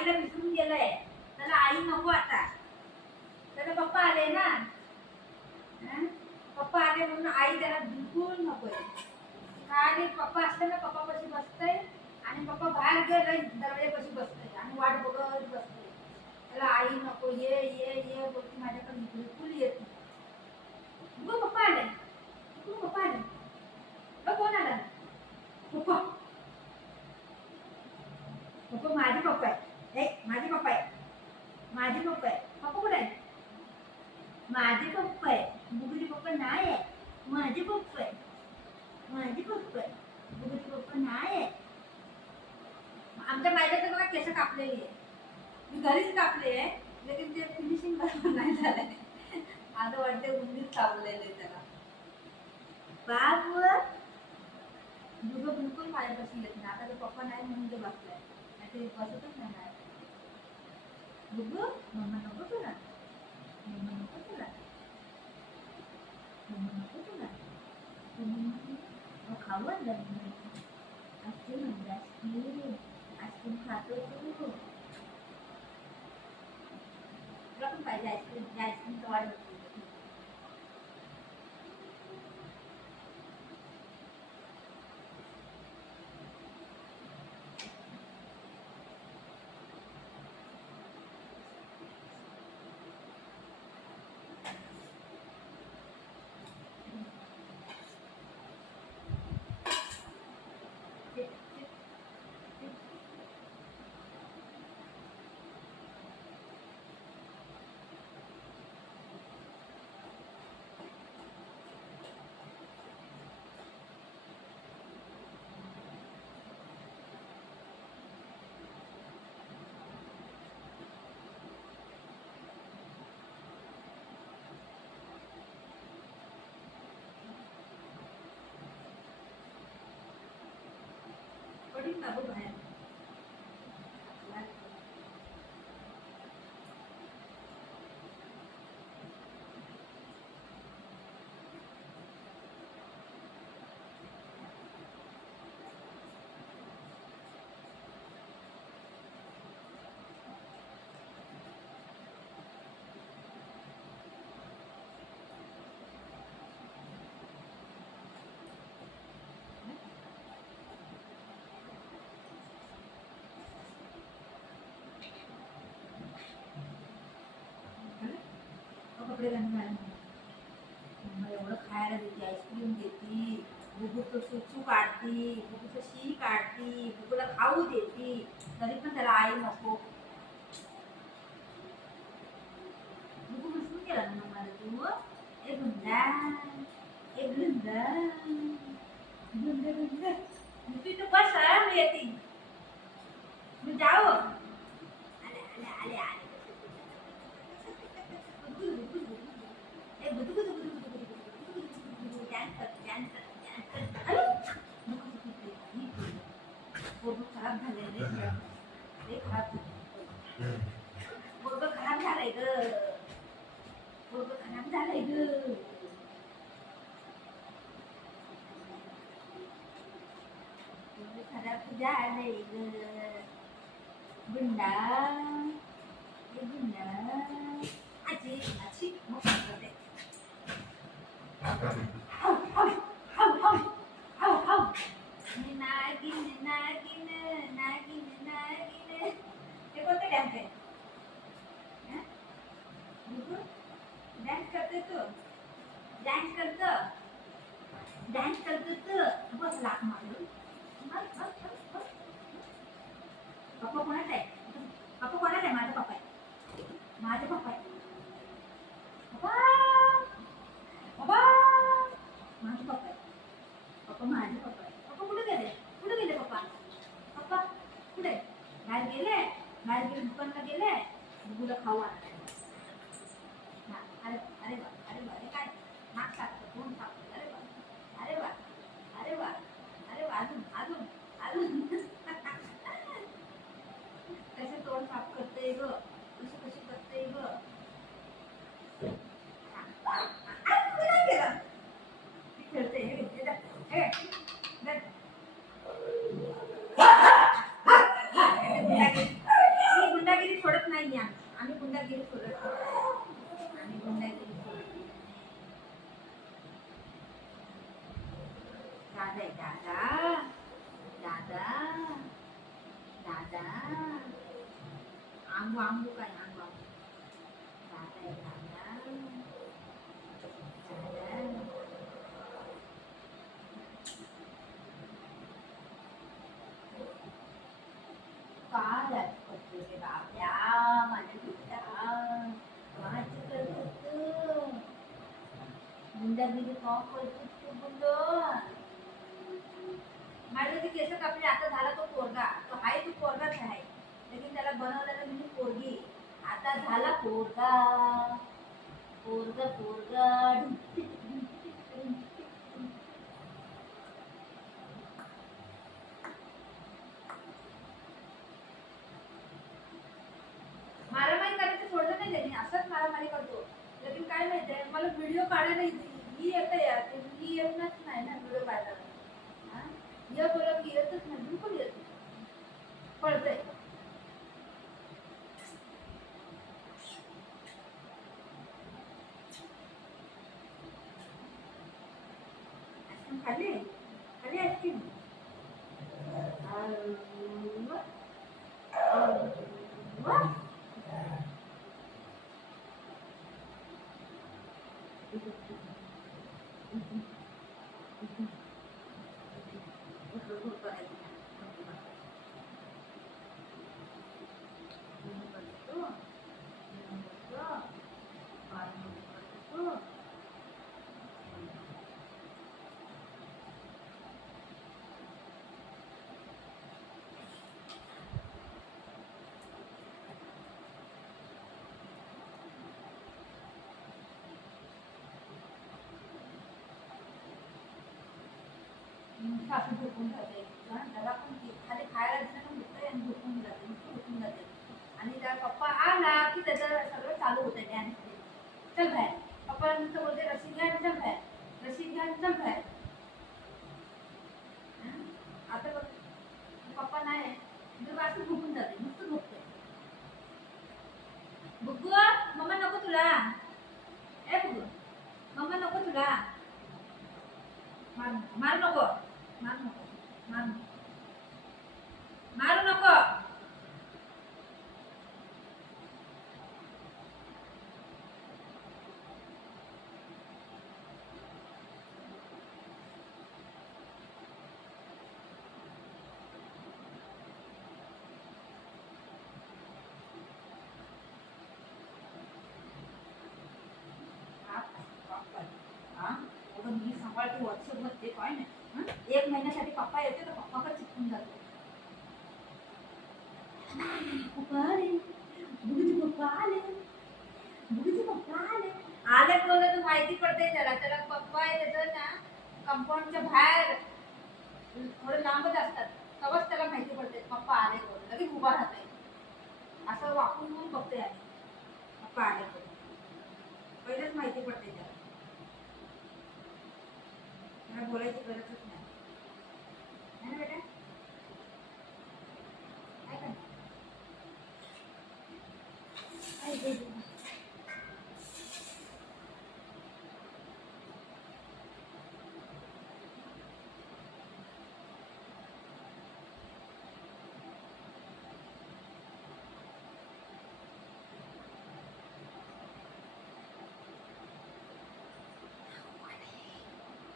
आईला विसरून गेलाय, त्याला आई नको आता, त्याला पप्पा आले ना, पप्पा आले म्हणून आई त्याला बिलकुल नकोय. आणि पप्पा असते ना, पप्पा कशी बसतंय आणि पप्पा बाहेर गेले दरवाजापाशी बसतंय आणि वाट बघत बसतंय. त्याला आई नको, ये ये ये बोलती, माझ्याकडे बिलकुल येत नाही. बघ पप्पा आले, पप्पा आले, बघ कोण आला, पप्पा, पप्पा माझे पप्पा आहे, माझे पप्पा आहे, माझे पप्पा आहे. पप्पा कुठे आहे? माझे पप्पा आहे, बुगडी पप्पा नाही आहे, माझे पप्पा आहे, माझे पप्पा आहे, बुगडी पप्पा नाही आहे. आमच्या बायकाचं बघा केस कापलेली आहे, मी घरीच कापले आहे, लेकिन ते फिनिशिंग बरोबर नाही झालंय. आता वाटते उंदीर चावलेले त्याला. बाप दुगं बिलकुल माझ्यापाशी येत नाही. आता ते पप्पा नाही म्हणून ते बसलाय, नाही ते बसतच नाही. दुगं मम्मा नको तुला, मम्मा नको तुला, मम्मा नको तुला, खाऊ आणलं आईस्क्रीम आणलं, आईस्क्रीम खातो तू, तुला पण पाहिजे आईस्क्रीम, आईस्क्रीमचं वाढ होती. पडीन बाबू बाहेर. कपडे घालून मम्मा एवढं खायला देते, आईस्क्रीम देते, बुबूचं सुचू काढती, बुबूचं शी काढती, बुबूला खाऊ देते, तरी पण त्याला आई नको. बुबू विसरून गेला ना मला तू. ए गुंडा, ए गुंडा, गुंडा गुंडा, तू इथं बस, मी येते, मी जाओ. आले आले आले आले. खराब झालंय रे, खराब खराब झालंय ग, खराब झालंय ग. खराब झालंय ग गुंडा, गुंडा. आजी आजी मग करते. नागिन नागिन नागिन नागिन, ते कोणते डान्स आहे? डान्स करते तू, डान्स करतो, डान्स करतो तू. बस लाख मारून. पप्पा कोणाचा आहे? पप्पा कोणाचा आहे? माझा पप्पा आहे, माझा पप्पा आहे. पप्पा पप्पा माझा पप्पा आहे, पप्पा माझे पप्पा आहे. पप्पा कुठे गेले? कुठे गेले पप्पा? पप्पा कुठे? बाहेर गेले, बाहेर गेले, दुकानला गेले, बुबूला खाऊ आणले. अरे अरे वा, अरे वा, अरे काय नाक सापतं, तोंड सापतं. अरे वा, अरे वा, अरे वा, अरे वा, अजून अजून अजून. कसे तोंड साफ करते ग, कशी कशी करते ग. खेळते आम्ही गुंडागिरी करत नाही. आम्ही गुंडागिरी करत नाही. दादा आहे दादा. दादा दादा आंबू आंबू काय आंबू आंबू. दादा आहे दादा. दादा काय करतो रे बाबल्या माझ्या पित्या. काय करतो गुंडागिरी का करतो तू गुंड. माझे ते केस कापले आता झाला तो पोरगा. तो आहे तो पोरगाच आहे. लेकिन त्याला बनवलेलं मी पोरगी. आता झाला पोरगा. पोरगा पोरगा. मारामारी करायचं सोडलं नाही त्याने. असंच मारामारी करतो. लेकिन काय माहितीये मला व्हिडिओ काढायला ही येतं यार. ही येतच नाही ना व्हिडिओ काढायला. ये बोला की येतच नाही. बिलकुल येत नाही. पळतंय. आईस्क्रीम खाल्ली. खाल्ली आईस्क्रीम. सासू झोपून जाते. त्याला पण खाली खायला दिलं तर झोपते आणि झोपून जाते. नुसतं झोपून जाते. आणि त्या पप्पा आला की त्याचं सगळं चालू होतं डॅन्स. चल बाहेर. पप्पा नुसतं बोलते रशी घ्या चल बाहेर. रशी घ्या चल बाहेर. आता बघ पप्पा नाही असं झोपून जाते. नुसतं झोपते. बुग्गू मम्मा नको तुला. ए बुग्गू मम्मा नको तुला. मार मार नको. मार नको. मार नको. मारू नको. मी सांभाळते वर्षभर ते काय नाही. एक महिन्यासाठी पप्पा येते तर पप्पाकडे चिपकून जातो. पप्पा आले. बुगीचे पप्पा आले. बुगीचे पप्पा आले. आले बोललं तर माहिती पडते त्याला. त्याला पप्पा आहे त्याचं ना कंपाऊंडच्या बाहेर थोडे लांबच असतात. तेव्हाच त्याला माहिती पडते पप्पा आले बोललं. लगेच उभा राहते. असं वाकून बघते आधी पप्पा आले बोललं. पहिलेच माहिती पडते त्याला. मला बोलायची गरजच नाही. है ना बेटा. काय करणार.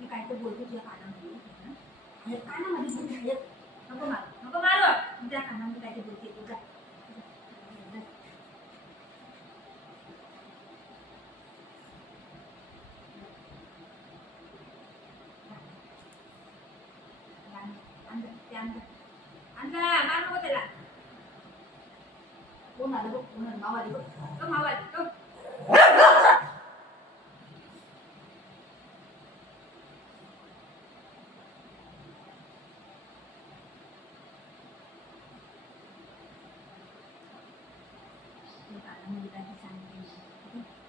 मी काय तर बोलते तुझ्या कानामध्ये. कानामध्ये बोलते. नको मारू नको मारू. त्या कानामध्ये काय ते बोलते तुझा. मार नको त्याला. कोण आलं बघ. कोण माव आली बघ. माव आली. कानामध्ये काय सांगते.